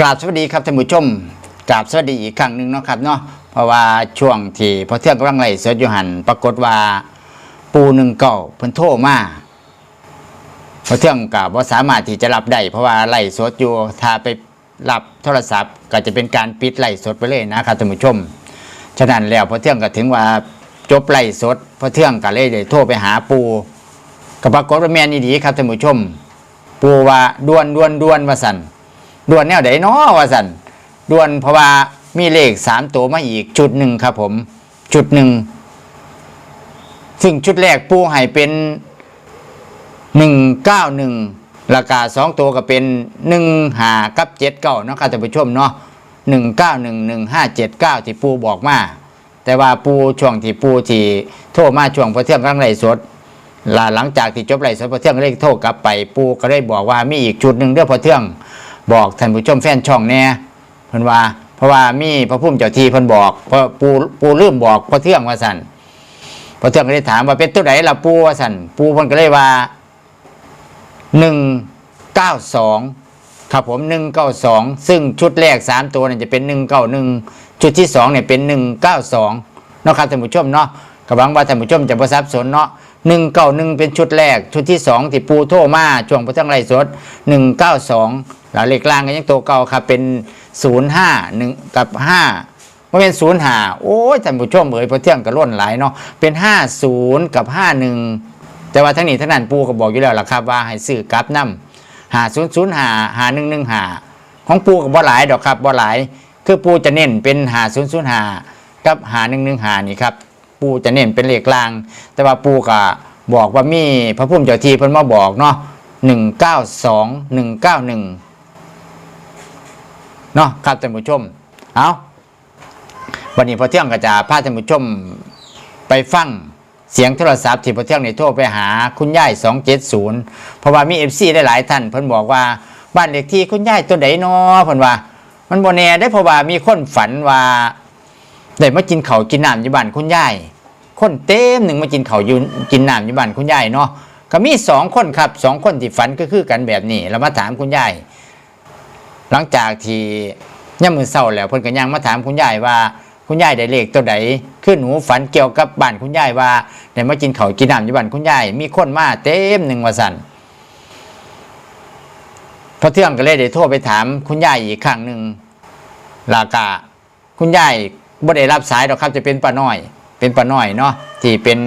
กราบสวัสดีครับท่านผู้ชมกราบสวัสดีอีกครั้งหนึ่งเนาะครับเนาะเพราะว่าช่วงที่พอเที่ยงกำลังไล่สดอยู่หันปรากฏว่าปูหนึ่งเก่าเพิ่นโทรมาพอเที่ยงกับว่าสามารถที่จะรับได้เพราะว่าไล่สดอยู่ถ้าไปรับโทรศัพท์ ก็จะเป็นการปิดไล่สดไปเลยนะครับท่านผู้ชมฉะนั้นแล้วพอเที่ยงก็ถึงว่าจบไล่สดพอเที่ยงก็เลยได้โทรไปหาปูกับปรากฏว่าแม่นี่ดีครับท่านผู้ชม ปูว่าด้วนด้วนด้วนว่าสัน ด่วนแนวไหนเนาะว่าสันด่วนเพราะว่ามีเลขสามตัวมาอีกจุดหนึ่งครับผม จุดหนึ่งซึ่งชุดแรกปูให้เป็นหนึ่งเก้าหนึ่งราคาสองตัวก็เป็นหนึ่งหากับเจ็ดเก้าเนาะครับท่านผู้ชมเนาะหนึ่งเก้าหนึ่งหนึ่งห้าเจ็ดเก้าที่ปูบอกมา แต่ว่าปูช่วงที่ปูที่โทรมาช่วงพอเที่ยงกลางไร่สดลาหลังจากที่จบไร่สดพอเที่ยงก็เลยโทรกลับไปปูก็ได้บอกว่ามีอีกจุดหนึ่งเด้อพอเที่ยง บอกท่านผู้ชมแฟนช่องแน่เพิ่นว่า เพราะว่ามีพระพุ่มเจ้าทีเพิ่นบอกเพราะปูปูลืมบอกพอเที่ยงว่าสันพอเที่ยงก็เลยถามว่าเป็นตัวไหนล่ะปูว่าสันปูเพิ่นก็เลยว่าหนึ่งเก้าสองครับผมหนึ่งเก้าสองซึ่งชุดแรกสามตัวเนี่ยจะเป็นหนึ่งเก้าหนึ่งชุดที่สองเนี่ยเป็นหนึ่งเก้าสองเนาะครับท่านผู้ชมเนาะกำลังว่าท่านผู้ชมจะประสับสนเนาะ หนึ่งเก้าหนึ่งเป็นชุดแรก ชุดที่สองที่ปูโทมาช่วงพระเที่ยงไรสดหนึ่งเก้าสองหลายเลขล่างก็ยังตัวเก่าครับเป็นศูนย์ห้าหนึ่งกับห้าไม่เป็นศูนย์หาโอ้ยท่านผู้ชมเอ๋ยพอเที่ยงก็ล้นหลายเนาะเป็นห้าศูนย์กับห้าหนึ่งแต่ว่าทั้งนี้ทั้งนั้นปูก็บอกอยู่แล้วล่ะครับว่าให้ซื้อกลับน้ำหาศูนย์ศูนย์หาหาหนึ่งหนึ่งหาของปูกับบ่หลายดอกครับบ่หลาย คือปูจะเน้นเป็นหาศูนย์ศูนย์หากับหาหนึ่งหนึ่งหานี่ครับ ปูจะเน้นเป็นเลขกลาง แต่ว่าปูก็บอกว่ามีพระพุ่มเจ้าทีเพิ่นมาบอกเนาะหนึ่งเก้าสองหนึ่งเก้าหนึ่งเนาะครับท่านผู้ชมเอาวันนี้พอเที่ยงก็จะพาท่านผู้ชมไปฟังเสียงโทรศัพท์ที่พอเที่ยงในโทรไปหาคุณย่าย270เพราะว่ามีเอฟซีได้หลายท่านเพิ่นบอกว่าบ้านเลขที่คุณย่ายตัวไหนเนาะเพิ่นว่า มันบ่แน่ได้เพราะว่ามีคนฝันว่า ได้มากินเขากินน้ำอยู่บ้านคุณยายคนเต็มหนึ่งมากินเขาอยู่กินน้ำอยู่บ้านคุณยายเนาะก็มีสองคนครับสองคนที่ฝันก็คือกันแบบนี้เรามาถามคุณยายหลังจากที่ย่ำมือเศร้าแล้วเพิ่นก็ยังมาถามคุณยายว่า คุณยายได้เลขตัวใดคือหนูฝันเกี่ยวกับบ้านคุณยายว่าได้มากินเขากินน้ำอยู่บ้านคุณยายมีคนมาเต็มหนึ่งว่าสันพอเที่ยงก็เลยได้โทรไปถามคุณยายอีกครั้งหนึ่งลากาคุณยาย บ่ได้รับสายหรอกครับจะเป็นป้าน้อย เป็นป้าน้อยเนาะที่เป็น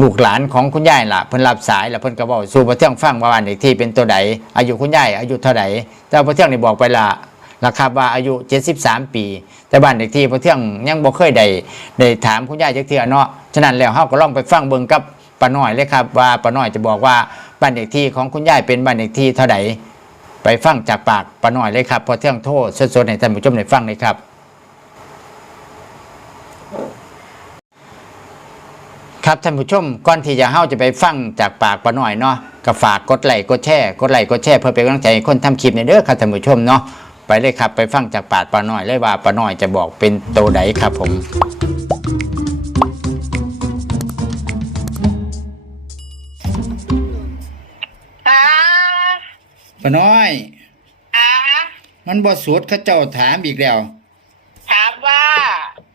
ลูกหลานของคุณยายล่ะเพิ่นรับสายแล้วเพิ่นก็บอกสู่พอเที่ยงฟังว่าบ้านเลขที่เป็นตัวใดอายุคุณยายอายุเท่าใดแต่พอเที่ยงนี่บอกไปละราคาว่าอายุ 73 ปี แต่บ้านเด็กที่พอเที่ยงยังบ่เคยได้ได้ถามคุณยายจักเทื่อเนาะฉะนั้นแล้วเฮาก็ลองไปฟังเบิ่งกับป้าน้อยเลยครับว่าป้าน้อยจะบอกว่าบ้านเด็กที่ของคุณยายเป็นบ้านเด็กที่เท่าใดไปฟังจากปากป้าน้อยเลยครับพอเที่ยงโทษสดๆให้ท่านผู้ชมได้ฟังเลยครับ ครับท่านผู้ชมก่อนที่จะเฮาจะไปฟังจากปากป้าน้อยเนาะก็ฝากกดไลค์กดแชร์กดไลค์กดแชร์เพื่อเป็นกำลังใจให้คนทำคลิปในเด้อครับท่านผู้ชมเนาะไปเลยครับไปฟังจากปากป้าน้อยเลยว่าป้าน้อยจะบอกเป็นตัวใดครับผม ค่ะป้าน้อย ค่ะมันบ่สุดเขาเจ้าถามอีกแล้วถามว่า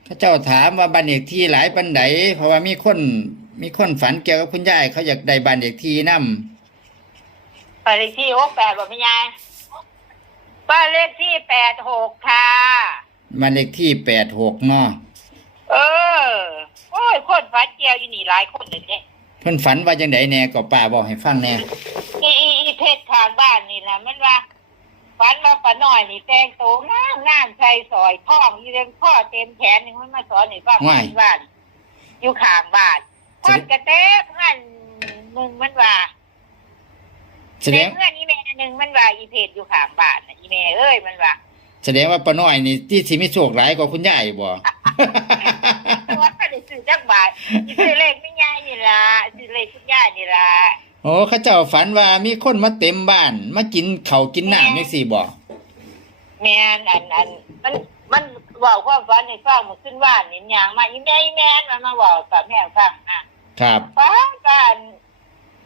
เขาเจ้าถามว่าบ้านเด็กที่หลายปันไดเพราะว่ามีคนมีคนฝันเกี่ยวกับคุณยายเขาอยากได้บ้านเด็กที่นำบ้านเลขที่หกแปดบอกพี่ยายบ้านเลขที่แปดหกค่ะบ้านเด็กที่แปดหกเนาะเออ โอ้ยคนฝันเจียวอยู่นี่หลายคนเลยเนี่ยเพิ่นฝันว่าจังไดแหน่ก็ป้าบอกให้ฟังแหน่อีอีอีเพชรทางบ้านนี่นะมันว่า ฝันว่าป้าน้อยนี่แต่งตัวงามงามใส่สอยท้องอยู่เรื่องพ่อเต็มแขนนี่มันมาสอนนี่ว่าที่บ้าน อยู่ข้างบ้านคนกระเต๊บหันหนึ่งมันว่าแสดงเพื่อนอีเมลหนึ่งมันว่าอีเพจอยู่ข้างบ้านน่ะอีเมลเอ้ยมันว่าแสดงว่าป้าน้อยนี่ที่สิมีโชคหลายกว่าคุณยายบ่ว่าถ้าได้ซื้อจักบาทสิซื้อเลขไม่ง่ายนี่ล่ะซื้อเลขทุกอย่างนี่ล่ะ โอ้เขาเจ้าฝันว่ามีคนมาเต็มบ้าน มากินข้าวกินน้ำจังซี่บ่แม่นอันอันมันมันเว่าความฝันในฟังมันขึ้นว่านนี่หยังมาอีแม่อีแม่นมันมาเว่ากับแม่ฟังอะครับฟังกัน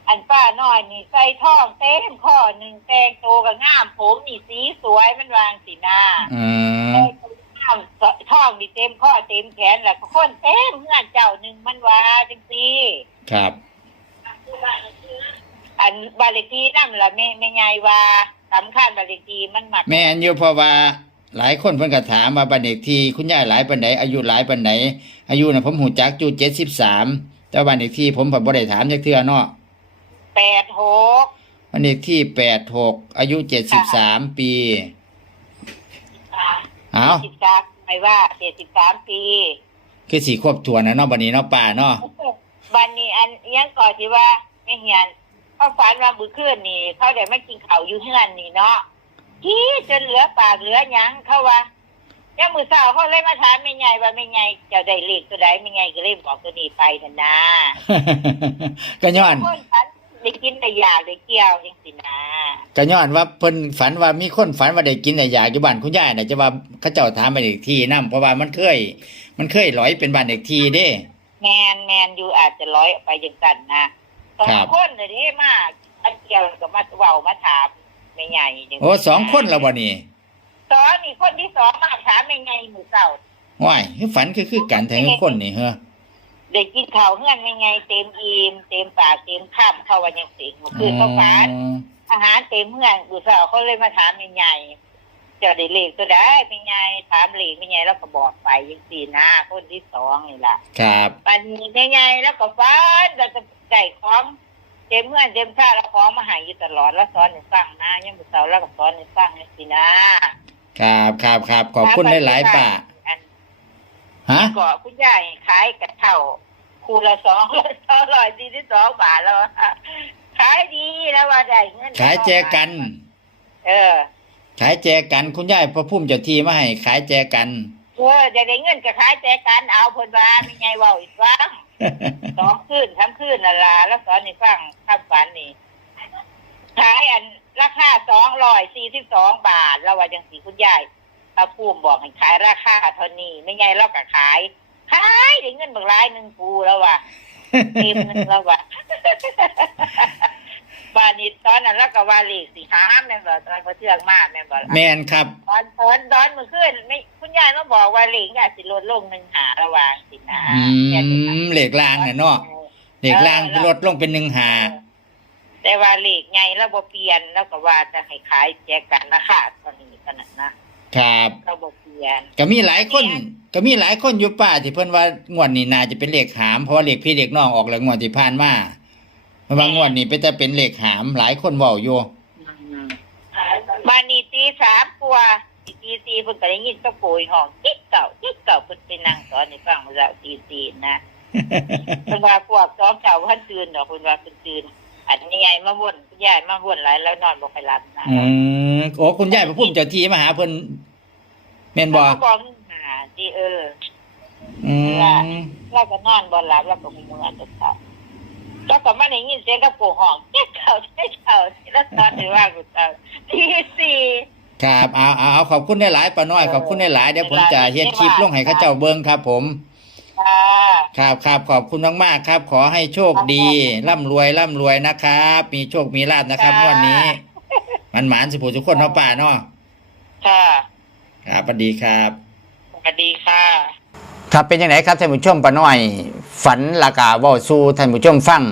อันป้าน้อยนี่ใส่ท่องเต็มข้อหนึ่งแต่งตัวกับงามผมนี่สีสวยมันวางสีหน้าอืมแต่งตัวงามท่องนี่เต็มข้อเต็มแขนแล้วก็คนเต็มเงื่อนเจ้าหนึ่งมันว่าจังซี่ ครับ อันบาลิกีนั่นละไม่ไม่ไงว่าสำคัญบาลิกีมันมักแม่นอยู่เพราะว่าหลายคนเพิ่นก็ถามว่าบัดเด็กที่คุณยายหลายปานใดอายุหลายปานใดอายุน่ะผมหูจักอยู่73แต่ว่าบัดเด็กที่ผมก็บ่ได้ถามจักเทื่อเนาะแปดหกบัดเด็กที่86อายุ73ปีเอาสิบสามไม่ว่าเจ็ดสิบสามปี คือสิครบถ้วนนะเนาะบัดนี้เนาะป้าเนาะ บันนี้อันยังก่อนที่ว่าไม่เหียนเขาฝันว่ามือคืนนี่ เขาได้มากินข้าวอยู่เฮือนนี่เนาะที่จนเหลือปากเหลือหยังเขาว่ายังมือเศร้าเขาเลยมาถามไม่ไงว่าไม่ไงเจ้าได้เลขตัวใดไม่ไงก็เลยบอกตัวนี้ไปนะนะก็ย้อนคนฝันได้กินได้อยากได้เกี่ยวจริงๆนะก็ย้อนว่าเพิ่นฝันว่ามีคนฝันว่าได้กินได้อยากอยู่บ้านคุณยายน่ะจะว่าเขาเจ้าถามมาอีกทีนํเพราะว่ามันเคย มันเคยหลอยเป็นบ้านเด็กทีเด้ แมนแมนอยู่อาจจะร้อยออกไปยังกันนะสอครังบคนเลยที่มาอันเกี่ยวกับมาเว้ามาถามไม่ไงจังโอ้สองคนแล้วบ่นี่สองนี่คนที่สองมาถามไม่ไงมือเศร้าว้ายคือฝันคือคือกันแท้คือคนนี่เฮ้อเด็กกินข้าวเฮือนไม่ไงเต็มอิ่มเต็มปากเต็มข้ามเข้าวันยังสิงคือเขาฝานอาหารเต็มเฮือนมือเศร้าเขาเลยมาถามไม่ไง เจะได้เลขก็ได้ไม่ไงถามเลขไม่ไงแล้วก็บอกไปยังสี่นะคนที่สองนี่แหละครับปันนี้ไม่ไงแล้วก็ฟ้านแล้วก็ใส่ของเต็มเฮือนเต็มชาติแล้วของมาใหายอยู่ตลอดแล้วสอนให้ฟังนะยังมือเศร้าแล้วก็สอนให้ฟังนี่สินะครับครับครับขอบคุณหลายๆป้าอันฮะก็คุณยายขายกระเท่าคูละสองร้อยสองร้อยสี่สิบสองบาทแล้วอะขายดีแล้วว่าได้เงินขายแจกัน เออ ขายแจกันคุณยายพระพุ่มเจ้าที่มาให้ขายแจกัน เออจะได้เงินก็ขายแจกันเอาเพนว่าไม่ไงเว่าอีกฟังสองคืนทำคืนน่ะล่ะแล้วสอนให้ฟังข้ามฝันนี่ขายอันราคาสองร้อยสี่สิบสองบาทแล้วว่าจังสีคุณยายพระพุ่มบอกให้ขายราคาเท่านี้ไม่ไงเราก็ขาย ขายได้เงินบางรายหนึ่งกูแล้วว่ะเต็มหนึงแล้วว่ะ บานิดตอนนั้นแล้วก็วาลีสีห้ามแม่นบ่ตอนเขาเชื่องมากแม่นบ่ล่ะแมนครับ ตอนตอนตอนมือขึ้นไม่คุณยายมาบอกว่าเลขอยากสิลดลงหนึ่งหาระหว่างสินะอืแค่นี้นะมเหล็กลางน่ะเนาะเหล็กลางลดลงเป็นหนึ่งหา แต่ว่าเลขไงเราบ่เปลี่ยนแล้วก็ว่าจะให้ขายแจกกันราคาตอนนี้ขนาดนะครับ เราบ่เปลี่ยน ก็มีหลายคน ก็มีหลายคนอยู่ป้าที่เพิ่นว่างวดนี้น่าจะเป็นเหล็กหามเพราะว่าเหล็กพี่เหล็กน้องออกแล้วงวดที่ผ่านมา เพราะว่างวดนี้เป็นแต่เป็นเหล็กหามหลายคนเว้าอยู่บานีตีสามกว่าตีตีเพิ่นก็ได้ยินตะโกยห้องจิ๊กเก่าจิ๊กเก่าเพิ่นไปนั่งสอนให้ฟังเมื่อเช้าตีตีนะเพิ่นว่าพวกซ้อมเจ้าเพิ่นตื่นดอกเพิ่นว่าเพิ่นตื่นอันนี้ใหญ่มาวนคุณยายมาวนหลายแล้วนอนบ่ค่อยหลับนะอืมโอ้คุณยายพระพุ่มเจ้าที่มาหาเพิ่นแม่นบ่เขาบอกหาที่เอออืมเราก็นอนบ่หลับแล้วก็มืออันตะครับ แล้วก็มาได้ยินเสียงกระโปรงห้องเจ๊เก่าเจ๊เก่าแล้วตอนที่ว่ากูเจ้าตีสี่ครับเอาเอาเอาขอบคุณได้หลายป้าน้อยขอบคุณได้หลายเดี๋ยวผมจะเฮ็ดคลิปลงให้เขาเจ้าเบิ่งครับ ผมค่ะครับครับขอบคุณมากๆครับ ขอให้โชคดีร่ำรวยร่ำรวยนะครับ มีโชคมีลาบนะครับงวันนี้ มันหมานสุภูทุกคนเนาะป่าเนาะค่ะครับสวัสดีครับสวัสดีค่ะ ครับเป็นยังไงครับท่านผู้ชมป้าน้อย ฝันละกาว้าสู่ท่านผู้ชมฟัง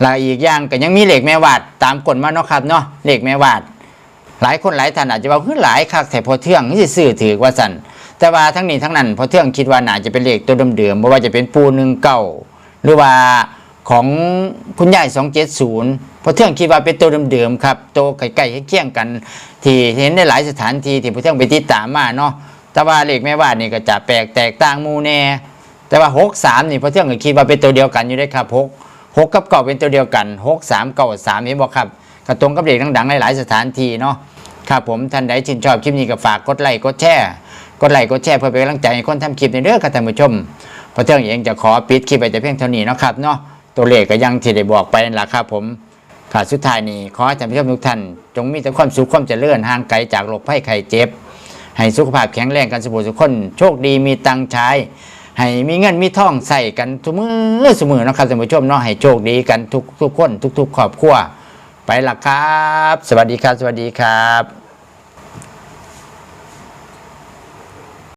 และอีกอย่างก็ยังมีเหล็กแม่วาดตามกฎมาเนาะครับเนาะเหล็กแม่วาด หลายคนหลายท่านอาจจะว่าคือหลายคักแต่พอเทื่องนี่สิซื้อถือว่าสั่นแต่ว่าทั้งนี้ทั้งนั้นพอเทื่องคิดว่าน่าจะเป็นเหลขตัวเดิมๆบ่ว่าจะเป็นปูหนึ่งเก้าหรือว่าของคุณยายสองเจ็ดศูนย์พอเทื่องคิดว่าเป็นตัวเดิมๆครับตัวใกล้ๆเคียงกัน ที่เห็นในหลายสถานที่ที่พอเทื่องไปติดตามมาเนาะแต่ว่าเหลขแม่วาดนี่ก็จะแปลกแตกต่างมูแน่ แต่ว่าหกสามนี่พอเที่ยงก็คิดว่าเป็นตัวเดียวกันอยู่ได้ครับหกหกกับเก่าเป็นตัวเดียวกันหกสามเก่าสามเห็นบอกครับก็ตรงกับเด็กดังๆหลายๆสถานที่เนาะครับผมท่านใดชื่นชอบคลิปนี้ก็ฝากกดไลค์กดแชร์กดไลค์กดแชร์เพื่อเป็นกำลังใจให้คนทำคลิปในเรื่องครับท่านผู้ชมพอเที่ยงเองจะขอปิดคลิปไปแต่เพียงเท่านี้นะครับเนาะตัวเลขก็ยังที่ได้บอกไปนั่นแหละครับผมค่ะสุดท้ายนี้ขอให้ท่านผู้ชมทุกท่าน จงมีแต่ความสุขความเจริญห่างไกลจากโรคภัยไข้เจ็บ ให้สุขภาพแข็งแรงกันสบู่ทุกคนโชคดีมีตังใช้ ให้มีเงินมีทองใส่กันทุกมือสมอนะครับท่านผู้ชมเนาะให้โชคดีกันทุกทุกคน ทุก ๆ ครอบครัวไปละครับ สวัสดีครับ สวัสดีครับ